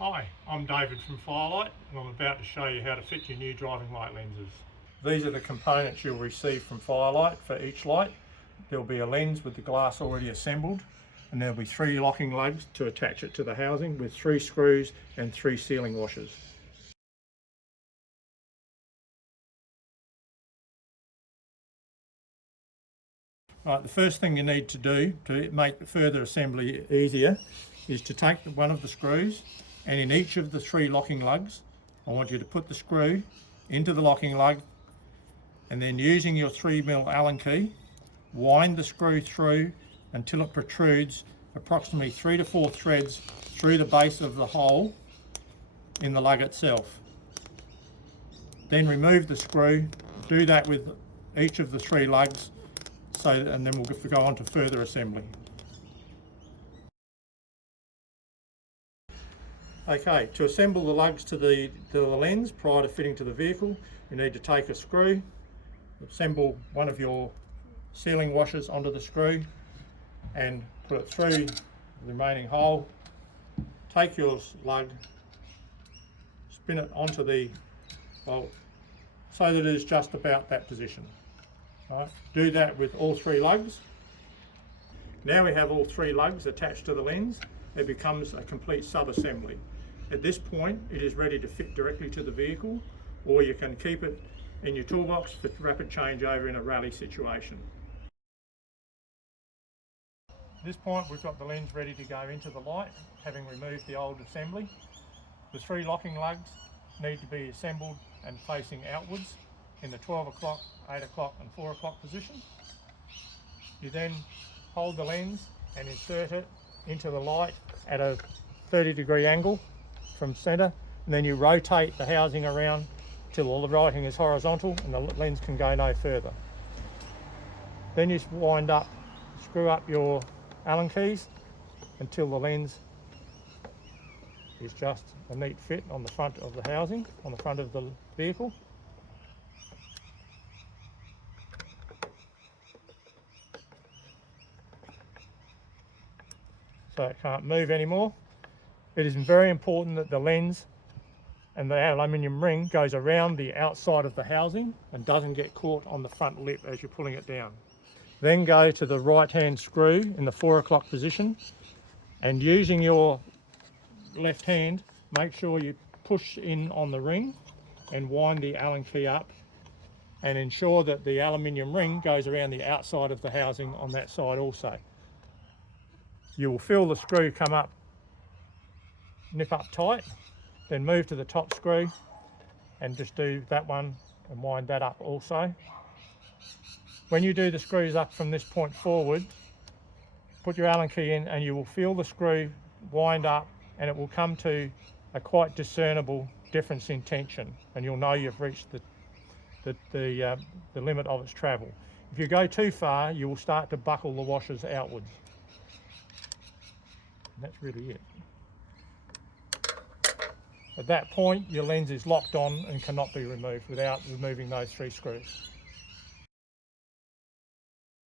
Hi, I'm David from FYRLYT and I'm about to show you how to fit your new driving light lenses. These are the components you'll receive from FYRLYT for each light. There'll be a lens with the glass already assembled, and there'll be 3 locking lugs to attach it to the housing with 3 screws and 3 sealing washers. Right, the first thing you need to do to make further assembly easier is to take one of the screws, and in each of the 3 locking lugs I want you to put the screw into the locking lug, and then using your 3mm Allen key wind the screw through until it protrudes approximately 3 to 4 threads through the base of the hole in the lug itself. Then remove the screw. Do that with each of the 3 lugs, and then we'll go on to further assembly. Okay, to assemble the lugs to the lens prior to fitting to the vehicle, you need to take a screw, assemble one of your sealing washers onto the screw and put it through the remaining hole. Take your lug, spin it onto the bolt so that it is just about that position. Right. Do that with all 3 lugs. Now we have all 3 lugs attached to the lens, it becomes a complete sub-assembly. At this point it is ready to fit directly to the vehicle, or you can keep it in your toolbox for rapid changeover in a rally situation. At this point we've got the lens ready to go into the light, having removed the old assembly. The 3 locking lugs need to be assembled and facing outwards in the 12 o'clock, 8 o'clock and 4 o'clock position. You then hold the lens and insert it into the light at a 30-degree angle from centre, and then you rotate the housing around till all the writing is horizontal and the lens can go no further. Then you screw up your Allen keys until the lens is just a neat fit on the front of the housing, on the front of the vehicle. So it can't move anymore. It is very important that the lens and the aluminium ring goes around the outside of the housing and doesn't get caught on the front lip as you're pulling it down. Then go to the right hand screw in the 4 o'clock position, and using your left hand, make sure you push in on the ring and wind the Allen key up, and ensure that the aluminium ring goes around the outside of the housing on that side also. You will feel the screw come up, nip up tight, then move to the top screw and just do that one and wind that up also. When you do the screws up from this point forward, put your Allen key in and you will feel the screw wind up, and it will come to a quite discernible difference in tension, and you'll know you've reached the limit of its travel. If you go too far, you will start to buckle the washers outwards. And that's really it. At that point, your lens is locked on and cannot be removed without removing those 3 screws.